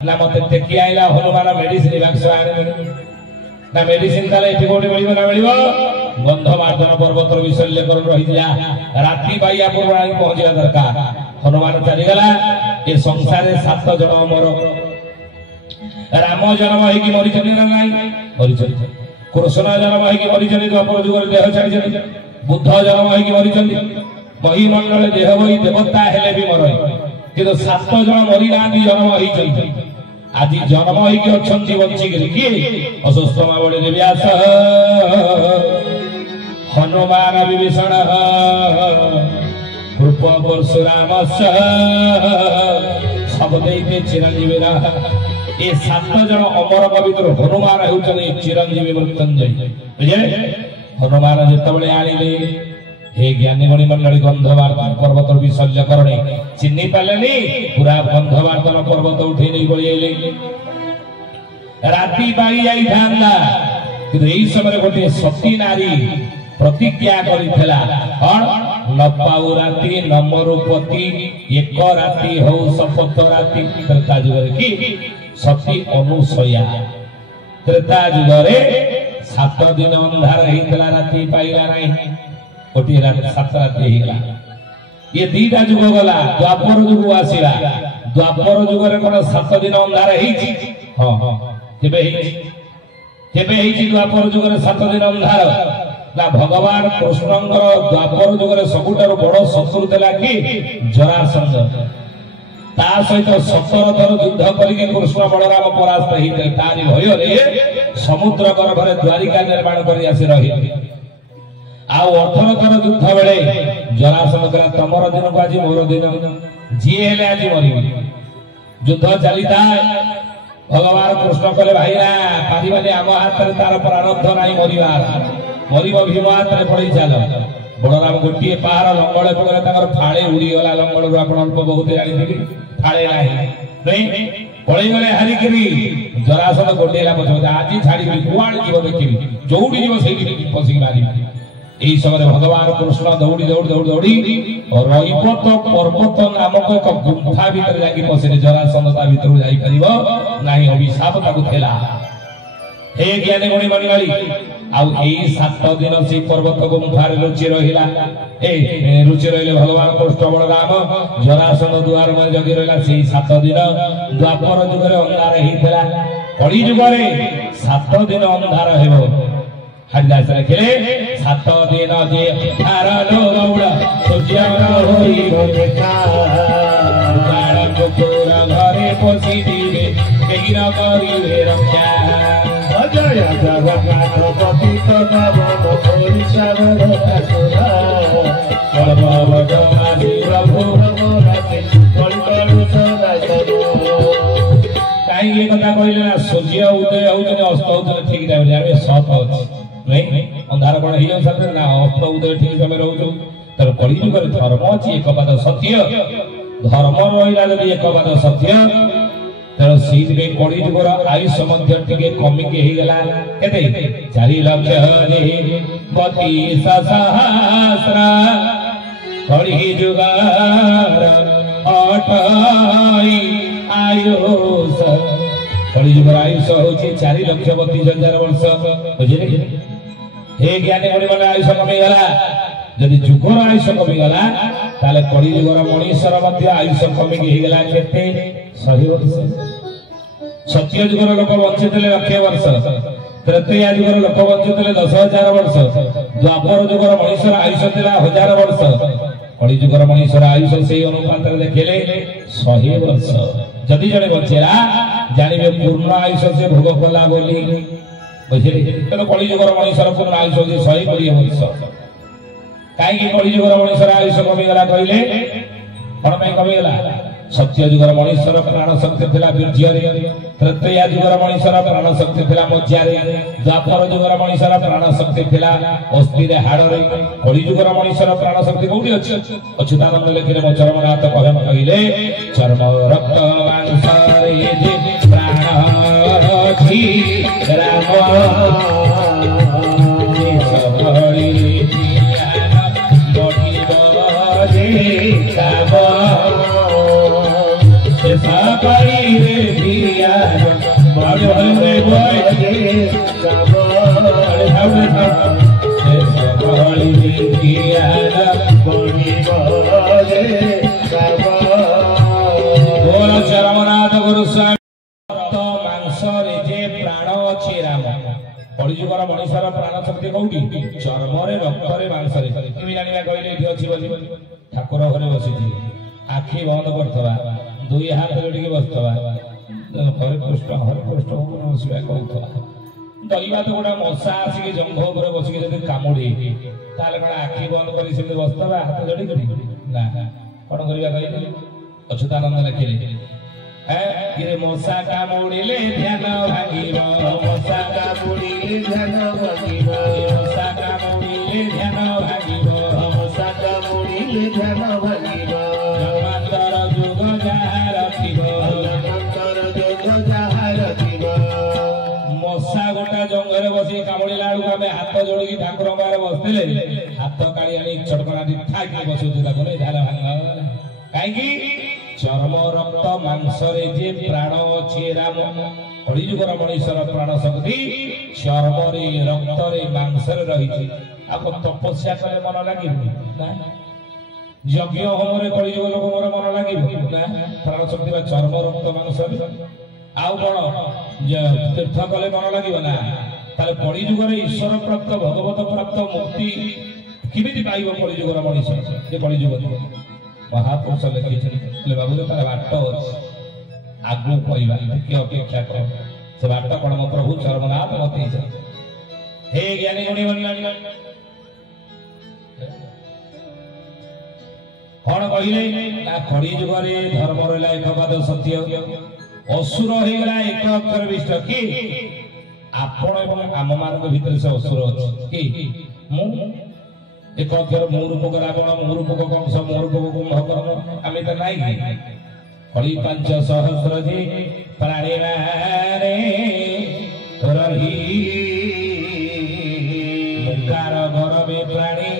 ना मते टेकी आइला Hanuman medicine box आने ना मेडिसिन ताले एठी कोठी मिलिबो ना मिलिबो गंधमार्दन पर्वत विशल्य कर रही जा राती बाइया पुराणी पहुंचला दरकार हनुमान चली गला ए संसार रे 7 जन अमर राम जन्म है कि मरि चली ना नहीं मरि चली कृष्ण जन्म है कि मरि चली द्वापर युग रे देह छाड़ी चली बुद्ध जन्म है कि मरि चली मही मंडल देह वही देवता हेले भी मरई किंतु 7 जन मरि नांदी जन्म है चली आज जन्म होगी अच्छी बची किए असुस्थमा बड़े व्यास हनुमान विभीषण रूप परशुराम सब देते चिरंजीवी ये 7 जन अमर पवित्र हनुमान होती चिरंजीवी मृत्युंजय बुझे हनुमान जिते आनिले हे ज्ञानी गणी मंडली गंधमार्दन पर्वत विसर्जन करणे चिन्नी पालेनी पूरा गंधमार्दन पर्वत उठे नहीं बोलिए राती पाई जाई थांदा कि एई समय गोटे सती नारी प्रतिज्ञा करिथला और न पाऊ राती न मरुपति एक राती हो शपथ राती त्रेता जुग की सती अनुसया त्रेता जुग रे 7 दिन अंधार हेतला राती पाइला नहीं कोटी रात 7 राती हेला ये दीटा जुग गला द्वापर जुग आसीला द्वापर जुग रे कोन 7 दिन अंधार हेची हां हां केबे हेची द्वापर जुग रे 7 दिन अंधार ना भगवान कृष्णंकर द्वापर जुग रे सबुटार बड़ शत्रु देला कि जरासंध ता सहित 17 थर युद्ध करिके कृष्ण बलराम परास्त हेते तारी भय रे समुद्र गर्भरे द्वारिका निर्माण करि आसी रही आउ 18 थर युद्ध बेले जरासंध करा तमर दिन को आज मोर दिन जी हेले आज मरिबी युद्ध चलीता भगवान कृष्ण कहले भाई ना पारिबानी आम हाथ रे तार प्रारब्ध नाही मरिबार मरिबो भीम हाथ रे पड़ी चाल बलराम गोटिए पहाड़ लंगळे पगले ताकर फाळे उड़ी गला लंगळ रो आपण अल्प बहुत जानिथिबी फाळे नाही नहीं पळी गले हारी करी जरासंध गोटेला पछो आजी छाडी कुआड जीव देखिबी जोडी जीव सेठी पसी मारी এই সময় ভগবান কৃষ্ণ দৌড়ি দৌড়ি দৌড়ি দৌড়ি রৈবত পর্বত নামক এক গুম্ফা ভিতরে যাই পসিলে জরাসন্ধ তা ভিতর যাই পারিব নাই অভিশাপ তাকু থেলা হে জ্ঞানী গণী মণিমালী আউ এই 7 দিন সেই পর্বত গুম্ফারে লুচি রহিলা এই লুচি রহিলে ভগবান কৃষ্ণ বলরাম জরাসন্ধ দুয়ার মে জগি রহিলা সেই 7 দিন দ্বাপর যুগরে অন্ধার হেইতলা কলি যুগরে 7 দিন অন্ধার হেব हरिदास लिखले 7 दिन जे थारलो गौड़ा सूर्यन होई देखा गाड़ कुकुर घरे पसी दिवे केही न करिवे रक्षा अजय जगन्नाथ पतित नव परिसागर ठाकुरा सर्ववद आदि प्रभु रघुनाथ कलकलु सदा सदा काई ये कथा कहले ना सूर्य उदय होउतने अस्त होउतने ठीक टाइम रे सत अछि नहीं अंधार कोन हियो सत ना अस्त उदय ठीक समय रहउ तर कलियुग रे धर्म अछि एक पद सत्य धर्म रहिला जदि एक पद सत्य तर सीध में कलियुग रो आयुष मध्य टिके कमी के ही गला केते 4 लाख रे 32 सहस्र कलियुग अठाई आयुष कलियुग आयुष होची 4,32,000 वर्ष बुझिले हे ज्ञानी गणी मन आयुष कमी गला यदि जुगर आयुष कमी गला ताले कलियुगर मनीषर मध्य आयुष कमी के ही गला केते 100 वर्ष सत्य जुगर लोक बंचितले 1,00,000 वर्ष त्रेतया जुगर लोक बंचितले 10,000 वर्ष द्वापर जुगर मनीषर आयुष थिला 1,000 वर्ष कलियुगर मनीषर आयुष से अनुपात रे देखले 100 वर्ष जदि जने बचेला जानिबे पूर्ण आयुष से भोग कला बोली बुझिले त कलियुगर मनीषर पूर्ण आयुष से 120 वर्ष काई कि कलियुगर मनीषर आयुष कमी गला कइले कोन में कमी गला सत्य जुगर मनीषर प्राण शक्ति थिला वीर्य रे त्रेतया जुगर मनीषर प्राण शक्ति थिला मज्जा रे द्वापर जुगर मनीषर प्राण शक्ति थिला अस्थि रे हाड़ रे कलियुगर मनीषर प्राण शक्ति कोठी अछि अच्युतानंद लेखिले मो चरमनाथ कहम कहिले चर्म रक्त मांस रे जे प्राण अछि राम सबहरि ज्ञान बढी बजे काम सकरी रे चरमनाथ गुरु मांसरे जे प्राण अच्छी राम कलिजुगर मनीषर प्राण शक्ति कौटी चर्मरे रक्तरे मांसरे कहले ठाकुर घरे बसी आखि बंद करथवा दुई हाथ जोड़ी बसथवा हरे कृष्ण बसवा कहथवा दईवा तो गोटा मशा आसिक जंघ उपरे बसिक जब कामुड़ी ताले कौन आखि बंद कर बसथवा हाथ जोड़ी ना कौन करवा कहले अच्युतानंद लिखिले गिरे मशा कामुड़िले ध्यान भागिब मशा कामुड़िले ध्यान भागिब मशा कामुड़िले ध्यान भागिब मशा कामुड़िले ध्यान भागिब जमातर जुग जहा रखिब जमातर जुग जहा रखिब मशा गोटा जंगले बसी कामुड़िला बेलू आम हाथ जोड़ी ठाकुर बारे बसते हाथ काढ़ी आनी चटकना ठाकी बसुची ध्यान भांग कहीं चर्म रक्त मांसरे जे प्राण अच्छे राम कलिजुगर मनीषर प्राण शक्ति चर्मरे रक्तरे मांसरे रही आप तपस्या कले मन लगे यज्ञ होमरे कलिजुग लोक मोर मन लगे प्राण शक्ति चर्म रक्त मांसरे आउ कौन तीर्थ कले मन लगे ना कलिजुगर ईश्वर प्राप्त भगवत प्राप्त मुक्ति किमिति पाइब कलिजुगर मनीष जे कलिजुग महापुरुष लिखी बाबू तार बाट आगू कहवा अपेक्षा कर से बाट कौन मो प्रभु चरमनाथ बतई हे ज्ञानी गुणी कौन कहले कली जुगे धर्म रहा एक पद सत्य असुर होगा एक अक्षर विष्ट कि आपण आम मान भीतर से असुर अच्छी एक अक्षर मो रूपक रावण मो रूपक कंस मो रूपक कुंभकर्ण आम तो नाई कली 5 सहस्र जे प्राणी मुखार घर में प्राणी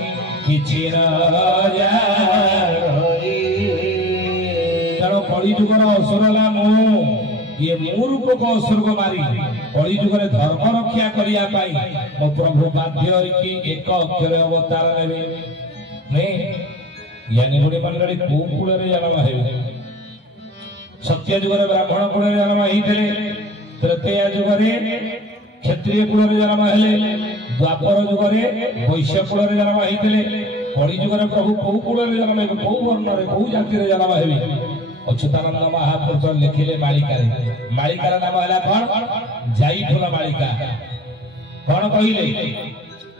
किछि तेणु कलिजुगर असुर मो ये मो रूपक असुर को मारी कलिजुगर धर्म रक्षा करने मो प्रभु बाध्य एक अक्षर अवतार ने ज्ञानी गुणी मंडली कौ कूल जन्म है सत्य जुगर ब्राह्मण कूल जन्म होते तृतीय जुगे क्षत्रिय कूल जन्म है द्वापर जुगे वैश्य कूल जन्म होते कलिजुगर प्रभु कौ कूल जन्म कौ वर्ण कौ जाति जन्म है अच्युतानंद महापुरुष लिखिले मालिकार नाम है कौन जाईफुल मालिका कौन कहले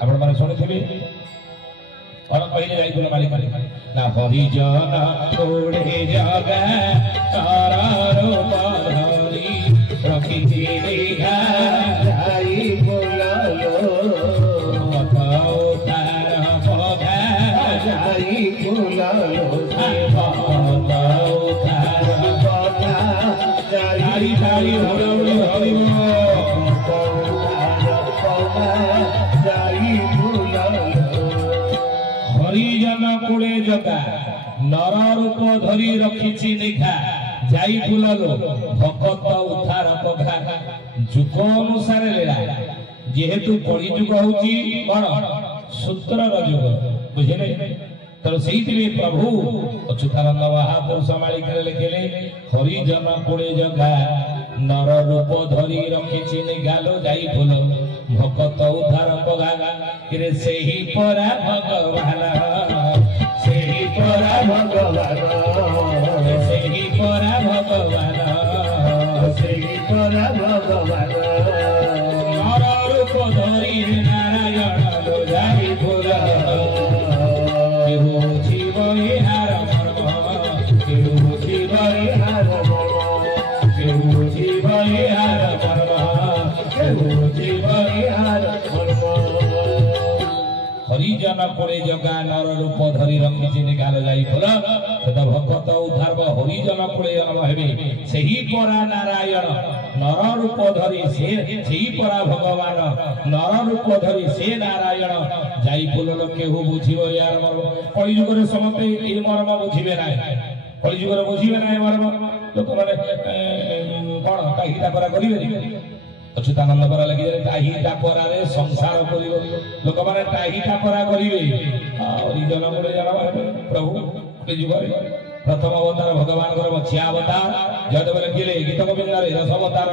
आपण माने सुनिथिबे कौन कहले जाईफुल मालिका ना हरिजन तोड़े जगा तारा रूप धरी रखिछि देखा जाईफुल लो बताओ तार पगा जाईफुल लो बताओ तारी तारी हरि हरि हरिजन कूले जगा नर रूप धरी रखिछि निखा जाई फुललो भगत उद्धार पघा जुग अनुसार लीला जेहेतु कली जुग होची कौन सूत्रर जुग बुझले तेणु से प्रभु अच्युतानंद महापुरुष मालिका लिखिले हरिजन कूले जगा नर रूप धरी रखिछि निगालो जाई फुल भगत उद्धार पघा रे सेही परा भगवान सेही परा भगवान सेही परा भगवान सेही परा भगवान नर रूप धरी नारायण लो जाई फुल जीव हार मर्म जीव हार मर्म जीव हार मर्म जीव हार मर्म हरिजन कूले जगा नर रूप धरी रखिछि निकाल जाई फुल सदा भगत उद्धार हरिजन कूले जन्म हेबे सेही परा नारायण नर रूप धरी सेही परा भगवान नर रूप धरी से नारायण जाई फुल लोके हो बुझिबो यार मर्म कलिजुगर समते ए मर्म बुझिबे ना कलिजुगर बुझिबे ना मर्म लोक माने कौन टाहिटा परा करिवे अच्युतानंद परा लगी टाहिटा परारे संसार करिवो लोक माने टाहिटा परा करिवे जन गुणे जन प्रभु जुगरे प्रथम अवतार भगवान मछिया अवतार जयदेव लिखिले गीत गोविंद दश अवतार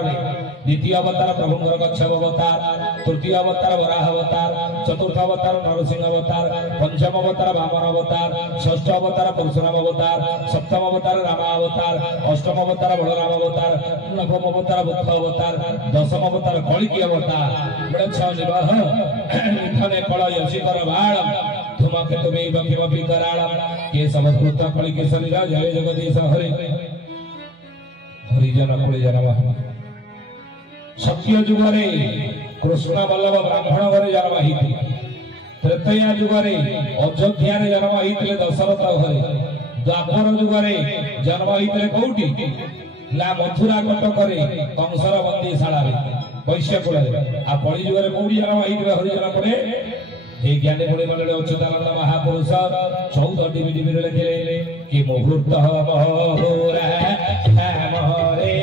द्वितीय अवतार प्रभु कच्छप अवतार तृतीय अवतार वराह अवतार चतुर्थ अवतार नरसिंह अवतार पंचम अवतार वामन अवतार षष्ठ अवतार परशुराम अवतार सप्तम अवतार राम अवतार अष्टम अवतार बलराम अवतार नवम अवतार बुद्ध अवतार दशम अवतार कलिकी अवतार निवाह मिथने कल यशिकर बाण धूमकेतु किमपि कराळम के समस्कृत कलिकी शरीर जय जगदीश हरे हरिजन कुलजन सत्य जुगरे कृष्ण बल्लभ ब्राह्मण घरे जन्म होती त्रेतया जुगरे अयोध्या जन्म होते दशरथ घरे द्वापर जुगरे जन्म होते कौटी ना मथुरा कटक कंसर बंदीशाला वैश्यकुल आ कली जुगरे कौटी जन्म होते हरिजन पड़े हे ज्ञानी मुनि मंडल अच्युतानंद महापुरुष 14 डिबी लिखिले कि मुहूर्त महोरा मोरे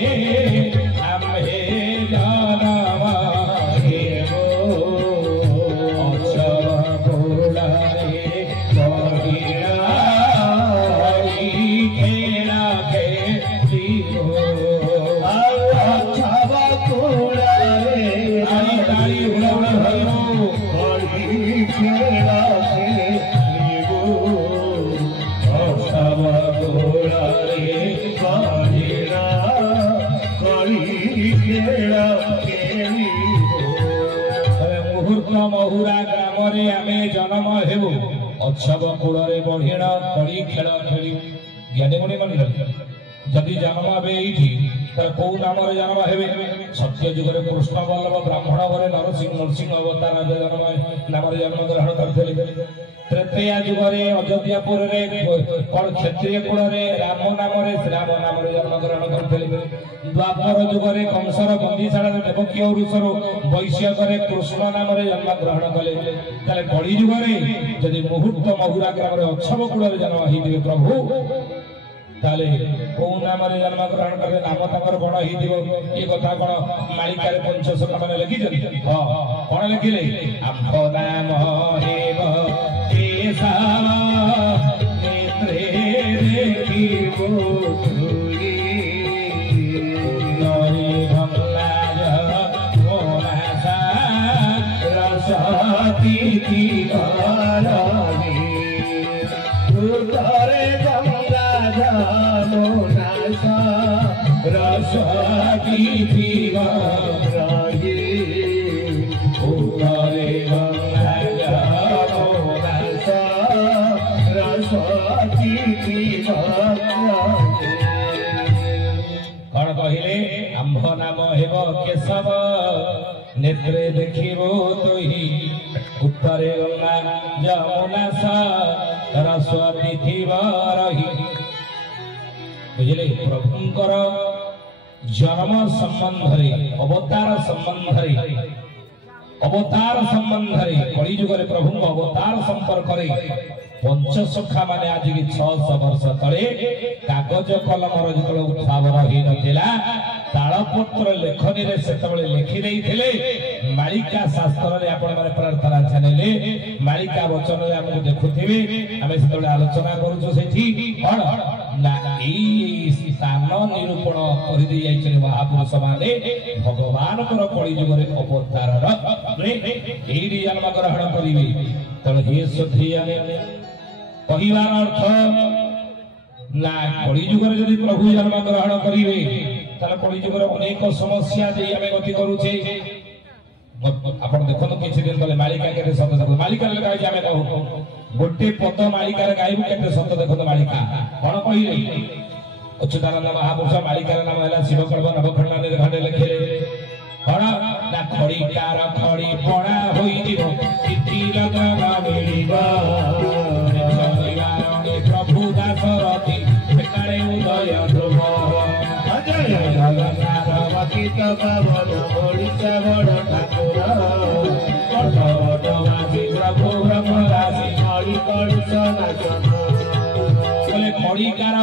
आम्हे जनम हेबो अक्षर पुराणे बहिरा खेला खेलिबो अक्षर पुराणे आई ताई उड़ाउड़ भइबो खेला खेलिबो अक्षर पुराणे बहिरा मुहूर्त महुरा ग्राम आमे जन्म हेबु उत्सव कूल बढ़िण कड़ी खेल खेलु ज्ञानी गुणी मंडल जदि जन्म हे कौ नाम जन्म हे सत्य जुगे कृष्ण बल्लभ ब्राह्मण घरे नरसिंह अवतार जन्म नाम जन्म ग्रहण करते त्रेतया जुगे अयोध्यापुर कौन क्षत्रिय कूल राम नाम श्रीराम नाम जन्म ग्रहण करते द्वापर जुगे कंसर बंदीशाला देवकी ऋषर वैश्यक कृष्ण नाम जन्म ग्रहण कले कली जुगे जदि मुहूर्त महुरा ग्राम उत्सव कूल जन्म होते प्रभु ताले कौ नाम जन्म ग्रहण करे नाम तंकर बण हिदिबो ये कथा कोन मालिकार पंचशत माने लिखि जति हां कोन लिखिले आंभ नाम हेब केशव नेत्रे देखिबो तुई नरे भंगाज मोनासा रसती की गारानी उधरे मोनासा रसती पीवाराये उतारे मोनासा रसती पीवाराये कौन कहले आंभ नाम हेब केशव नेत्रे देखिबो तुही उत्तरे गंगा यमुना सरस्वती थीवरही बुझे प्रभुंकर जन्म संबंध अवतार संबंध कली जुगे प्रभु अवतार संपर्क पंचसखा माने आज की 600 वर्ष तले कागज कलमर जो उद्भावन हो नथिला तालपत्र लेखनी रे सेतबेले लिखि देइथिले मालिका शास्त्र रे आपण माने प्रार्थना छानेले मालिका वचन रे हम देखुथिबे हमें सेतबेले आलोचना करूछु सेठी कोन ना ई स्थान निरूपण करि दे जाइछन महापुरुष माने भगवान कर कली जुगे अवतार रे एही जन्म ग्रहण करिवे तण हे सुधिया कहिबार अर्थ ना कली जुगे जदि प्रभु जन्म ग्रहण करिवे ताले कली जुगे अनेक समस्या दे आमे गति करूछे आपण देखो किछि दिन तले मालिका केते शब्द शब्द मालिका ले गाइ आमे कहू गोटे पद मालिका रे गाइबु केते शब्द देखो मालिका कोन कहिले अच्युतानंद महापुरुष मालिका नाम हैला शिवकल्प नवखंड निर्घंट लिखिले कोन ना खड़ीकार खड़ी पड़ा होई दिबो इति लगवा मिलिबा प्रभु दासरथी बेकारे उदय ध्रुव अजय जगन्नाथ वकित पवन ओडिशा बड़ ठाकुर कटवासी प्रभु ब्रह्मदासी खड़ी कड़ी नाचन खड़ीकार